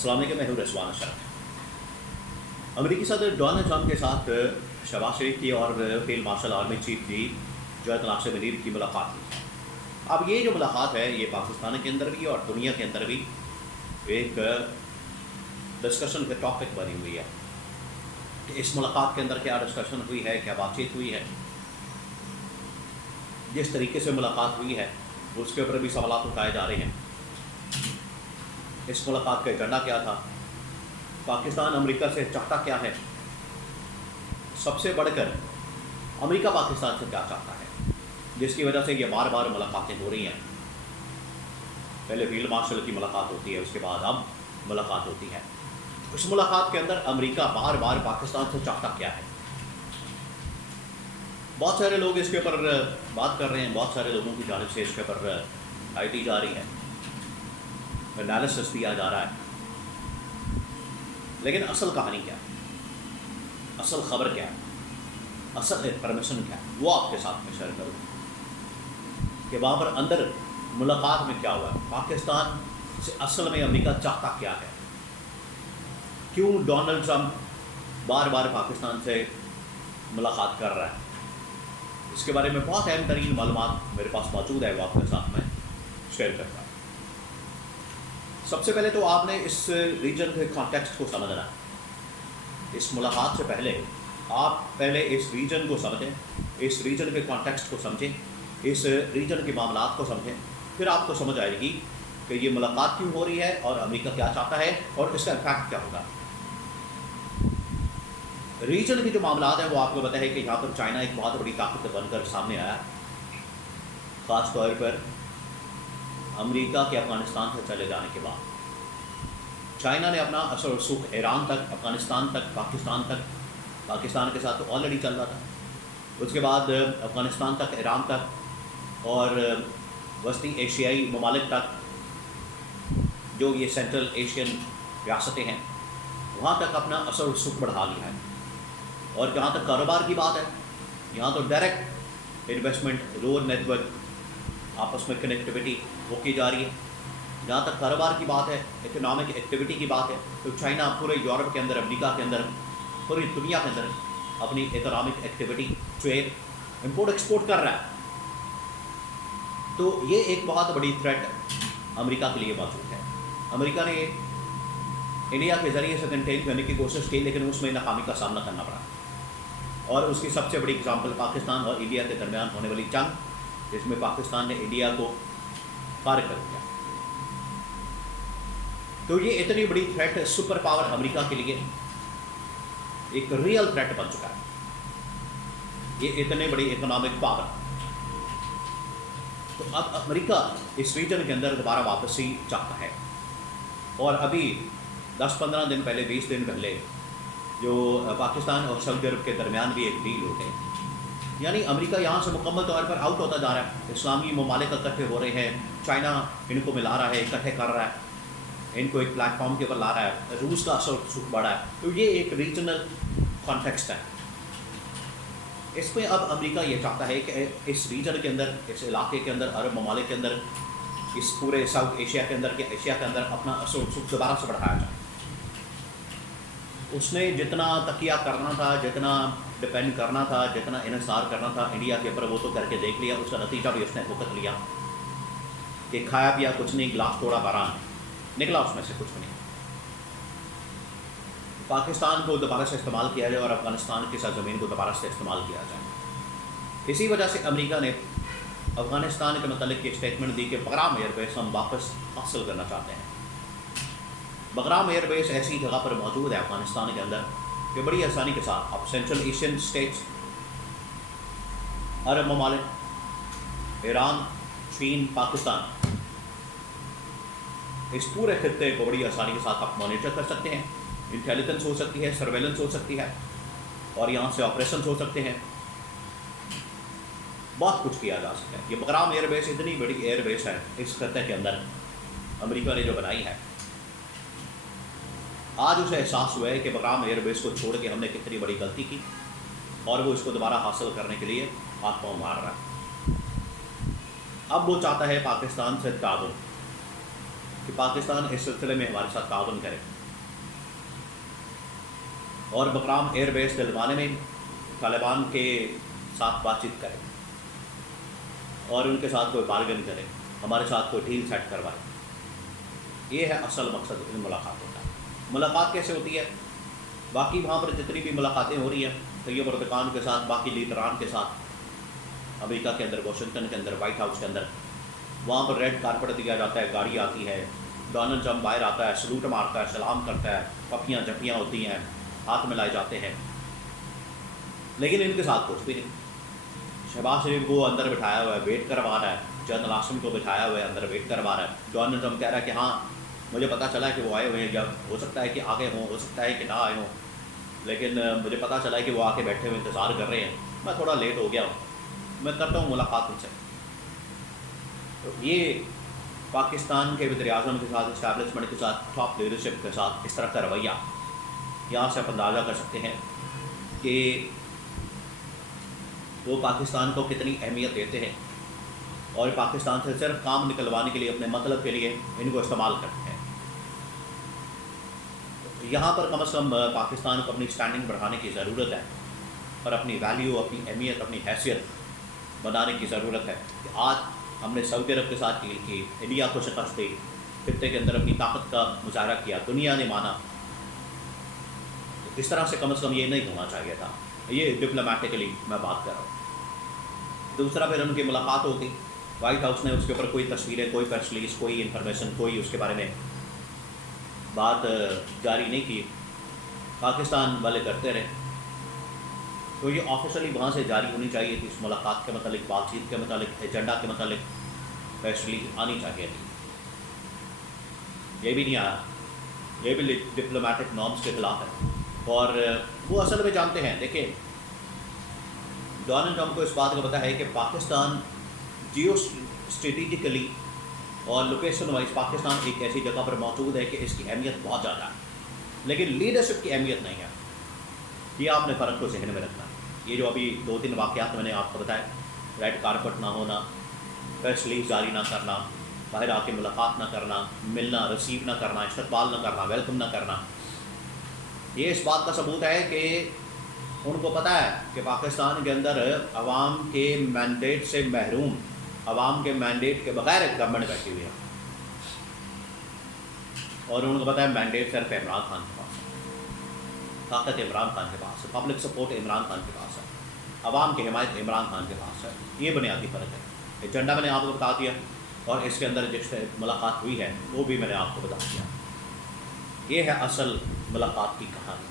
अस्सलाम वालेकुम, मैं हूं रिजवान अशरफ। अमेरिकी सदर डोनाल्ड ट्रंप के साथ शहबाज शरीफ की और फील्ड मार्शल आर्मी चीफ की जॉयद नासिर मुनीर की मुलाकात हुई। अब ये जो मुलाकात है ये पाकिस्तान के अंदर भी और दुनिया के अंदर भी एक डिस्कशन का टॉपिक बनी हुई है कि इस मुलाकात के अंदर क्या डिस्कशन हुई है, क्या बातचीत हुई है। जिस तरीके से मुलाकात हुई है उसके ऊपर भी सवाल उठाए जा रहे हैं। इस मुलाकात का एजेंडा क्या था, पाकिस्तान अमेरिका से चाहता क्या है, सबसे बढ़कर अमेरिका पाकिस्तान से क्या चाहता है, जिसकी वजह से ये बार बार मुलाकातें हो रही हैं। पहले फील्ड मार्शल की मुलाकात होती है, उसके बाद अब मुलाकात होती है। इस मुलाकात के अंदर अमेरिका बार बार पाकिस्तान से चाहता क्या है। बहुत सारे लोग इसके ऊपर बात कर रहे हैं, बहुत सारे लोगों की जानिब से इसके ऊपर राय दी जा रही है, एनालिसिस दिया जा रहा है। लेकिन असल कहानी क्या है, असल खबर क्या है, असल इन्फॉर्मेशन क्या है, वो आपके साथ में शेयर करूँ कि वहाँ पर अंदर मुलाकात में क्या हुआ है, पाकिस्तान से असल में अमेरिका चाहता क्या है, क्यों डोनाल्ड ट्रंप बार बार पाकिस्तान से मुलाकात कर रहा है। इसके बारे में बहुत अहम तरीन मालूमात मेरे पास मौजूद है, वो आपके साथ में शेयर करता हूँ। सबसे पहले तो आपने इस रीजन के कॉन्टेक्स्ट को समझना है। इस मुलाकात से पहले आप पहले इस रीजन को समझें, इस रीजन के कॉन्टेक्स्ट को समझें, इस रीजन के मामलात को समझें, फिर आपको समझ आएगी कि ये मुलाकात क्यों हो रही है और अमेरिका क्या चाहता है और इसका इम्पैक्ट क्या होगा। रीजन के जो मामलात हैं वो आपको पता है कि यहाँ पर चाइना एक बहुत बड़ी ताकत बनकर सामने आया, ख़ास तौर पर अमेरिका के अफ़गानिस्तान से चले जाने के बाद। चाइना ने अपना असर और सुख ईरान तक, अफ़गानिस्तान तक, पाकिस्तान तक, पाकिस्तान के साथ तो ऑलरेडी चल रहा था, उसके बाद अफ़गानिस्तान तक, ईरान तक और वस्ती एशियाई ममालिक तक, जो ये सेंट्रल एशियन रियासतें हैं, वहाँ तक अपना असर और सुख बढ़ा लिया है। और जहाँ तक कारोबार की बात है, यहाँ तो डायरेक्ट इन्वेस्टमेंट, रोड नेटवर्क, आपस में कनेक्टिविटी वो की जा रही है। जहाँ तक कारोबार की बात है, इकोनॉमिक एक्टिविटी की बात है, तो चाइना पूरे यूरोप के अंदर, अमेरिका के अंदर, पूरी दुनिया के अंदर अपनी economic activity, trade, import export कर रहा है। तो ये एक बहुत बड़ी थ्रेट अमेरिका के लिए मौजूद है। अमेरिका ने इंडिया के ज़रिए से कंटेन करने की कोशिश की, लेकिन उसमें नाकामी का सामना करना पड़ा। और उसकी सबसे बड़ी एग्जाम्पल पाकिस्तान और इंडिया के दरमियान होने वाली जंग, जिसमें पाकिस्तान ने इंडिया को पार कर दिया। तो ये इतनी बड़ी थ्रेट, सुपर पावर अमेरिका के लिए एक रियल थ्रेट बन चुका है, ये इतने बड़ी इकोनॉमिक पावर। तो अब अमेरिका इस रीजन के अंदर दोबारा वापसी चाहता है। और अभी 10-15 दिन पहले, 20 दिन पहले, जो पाकिस्तान और सऊदी अरब के दरमियान भी एक डील हो गई, यानी अमेरिका यहाँ से मुकम्मल तौर पर आउट होता जा रहा है। इस्लामी ममालिक इकट्ठे हो रहे हैं, चाइना इनको मिला रहा है, इकट्ठे कर रहा है, इनको एक प्लेटफॉर्म के ऊपर ला रहा है, रूस का असर सुख बढ़ा है। तो ये एक रीजनल कॉन्टेक्स्ट है। इसमें अब अमेरिका ये चाहता है कि इस रीजन के अंदर, इस इलाके के अंदर, अरब ममालिक के अंदर, इस पूरे साउथ एशिया के अंदर, एशिया के अंदर अपना असर सुख दोबारा से बढ़ाया जाए। उसने जितना तकिया करना था, जितना डिपेंड करना था, जितना इन्हिसार करना था इंडिया के ऊपर, वो तो करके देख लिया। उसका नतीजा भी उसने भुगत लिया कि खाया पिया कुछ नहीं, गिलास थोड़ा भरा, निकला उसमें से कुछ नहीं। पाकिस्तान को दोबारा से इस्तेमाल किया जाए और अफ़गानिस्तान की सरजमीन को दोबारा से इस्तेमाल किया जाए। इसी वजह से अमेरिका ने अफ़गानिस्तान के मतलब ये स्टेटमेंट दी कि बगराम एयरबेस हम वापस हासिल करना चाहते हैं। बगराम एयरबेस ऐसी जगह पर मौजूद है अफ़गानिस्तान के अंदर कि बड़ी आसानी के साथ आप सेंट्रल एशियन स्टेट्स, अरब ममालिक, ईरान, चीन, पाकिस्तान, इस पूरे खत्ते को बड़ी आसानी के साथ आप मॉनिटर कर सकते हैं। इंटेलिजेंस हो सकती है, सर्वेलेंस हो सकती है, और यहाँ से ऑपरेशन हो सकते हैं, बहुत कुछ किया जा सकता है। ये बगराम एयरबेस इतनी बड़ी एयरबेस है इस खत्ते के अंदर, अमेरिका ने जो बनाई है। आज उसे एहसास हुआ है कि बगराम एयरबेस को छोड़ के हमने कितनी बड़ी गलती की, और वो इसको दोबारा हासिल करने के लिए हाथ पाँव मार रहा है। अब वो चाहता है पाकिस्तान से ताउन, کہ پاکستان اس سلسلے میں ہمارے ساتھ تعاون کرے اور بقرام ایئر بیس دلوانے میں طالبان کے ساتھ بات چیت کرے اور ان کے ساتھ کوئی بارگن کرے، ہمارے ساتھ کوئی ڈیل سیٹ کروائے۔ یہ ہے اصل مقصد ان ملاقاتوں کا۔ ملاقات کیسے ہوتی ہے؟ باقی وہاں پر جتنی بھی ملاقاتیں ہو رہی ہیں طیب اردگان کے ساتھ، باقی لیڈران کے ساتھ، امریکہ کے اندر، واشنگٹن کے اندر، وائٹ ہاؤس کے اندر، وہاں پر ریڈ کارپٹ دیا جاتا ہے، گاڑی آتی ہے، ڈونلڈ ٹرمپ باہر آتا ہے، سلوٹ مارتا ہے، سلام کرتا ہے، پپیاں جھپیاں ہوتی ہیں، ہاتھ ملائے جاتے ہیں، لیکن ان کے ساتھ کچھ بھی نہیں۔ شہباز شریف کو اندر بٹھایا ہوا ہے، ویٹ کروا رہا ہے، جنرل عاصم کو بٹھایا ہوا ہے، اندر ویٹ کروا رہا ہے۔ ڈونلڈ ٹرمپ کہہ رہا ہے کہ ہاں مجھے پتہ چلا ہے کہ وہ آئے ہوئے ہیں، جب ہو سکتا ہے کہ آگے ہوں، ہو سکتا ہے کہ نہ آئے ہوں، لیکن مجھے پتہ چلا ہے کہ وہ آ کے بیٹھے ہوئے انتظار کر رہے ہیں، میں تھوڑا لیٹ ہو گیا ہوں، میں کرتا ہوں ملاقات ان سے۔ تو یہ پاکستان کے وزیر اعظم کے ساتھ، اسٹیبلشمنٹ کے ساتھ، ٹاپ لیڈرشپ کے ساتھ اس طرح کا رویہ، یہاں سے آپ اندازہ کر سکتے ہیں کہ وہ پاکستان کو کتنی اہمیت دیتے ہیں اور پاکستان سے صرف کام نکلوانے کے لیے، اپنے مطلب کے لیے ان کو استعمال کرتے ہیں۔ یہاں پر کم از کم پاکستان کو اپنی اسٹینڈنگ بڑھانے کی ضرورت ہے اور اپنی ویلیو، اپنی اہمیت، اپنی حیثیت بنانے کی ضرورت ہے کہ آج ہم نے سعودی عرب کے ساتھ ڈیل کی، انڈیا کو شکست دی، خطے کے اندر اپنی طاقت کا مظاہرہ کیا، دنیا نے مانا۔ اس طرح سے کم از کم یہ نہیں ہونا چاہیے تھا۔ یہ ڈپلومیٹکلی میں بات کر رہا ہوں۔ دوسرا پھر ان کی ملاقات ہوتی، وائٹ ہاؤس نے اس کے اوپر کوئی تصویریں، کوئی پریس ریلیز، کوئی انفارمیشن، کوئی اس کے بارے میں بات جاری نہیں کی، پاکستان والے کرتے رہے۔ تو یہ آفیشلی وہاں سے جاری ہونی چاہیے تھی، اس ملاقات کے متعلق، بات چیت کے متعلق، ایجنڈا کے متعلق پریس ریلیز آنی چاہیے تھی۔ یہ بھی نہیں آیا، یہ بھی ڈپلومیٹک نارمس کے خلاف ہے۔ اور وہ اصل میں جانتے ہیں، دیکھیں ڈونلڈ ٹرمپ کو اس بات کا پتہ ہے کہ پاکستان جیو اسٹریٹجیکلی اور لوکیشن وائز پاکستان ایک ایسی جگہ پر موجود ہے کہ اس کی اہمیت بہت زیادہ ہے، لیکن لیڈرشپ کی اہمیت نہیں ہے۔ یہ آپ نے فرق کو ذہن میں رکھنا ہے۔ یہ جو ابھی 2-3 واقعات میں نے آپ کو بتایا، ریڈ کارپٹ نہ ہونا، پریس ریلیز جاری نہ کرنا، باہر آ کے ملاقات نہ کرنا، ملنا، ریسیو نہ کرنا، استقبال نہ کرنا، ویلکم نہ کرنا، یہ اس بات کا ثبوت ہے کہ ان کو پتہ ہے کہ پاکستان کے اندر عوام کے مینڈیٹ سے محروم، عوام کے مینڈیٹ کے بغیر ایک گورنمنٹ بیٹھی ہوئی ہے، اور ان کو پتہ ہے مینڈیٹ صرف عمران خان کے پاس ہے، طاقت عمران خان کے پاس ہے، پبلک سپورٹ عمران خان کے پاس ہے، عوام کی حمایت عمران خان کے پاس ہے۔ یہ بنیادی فرق ہے۔ ایجنڈا میں نے آپ کو بتا دیا، اور اس کے اندر جس سے ملاقات ہوئی ہے وہ بھی میں نے آپ کو بتا دیا۔ یہ ہے اصل ملاقات کی کہانی۔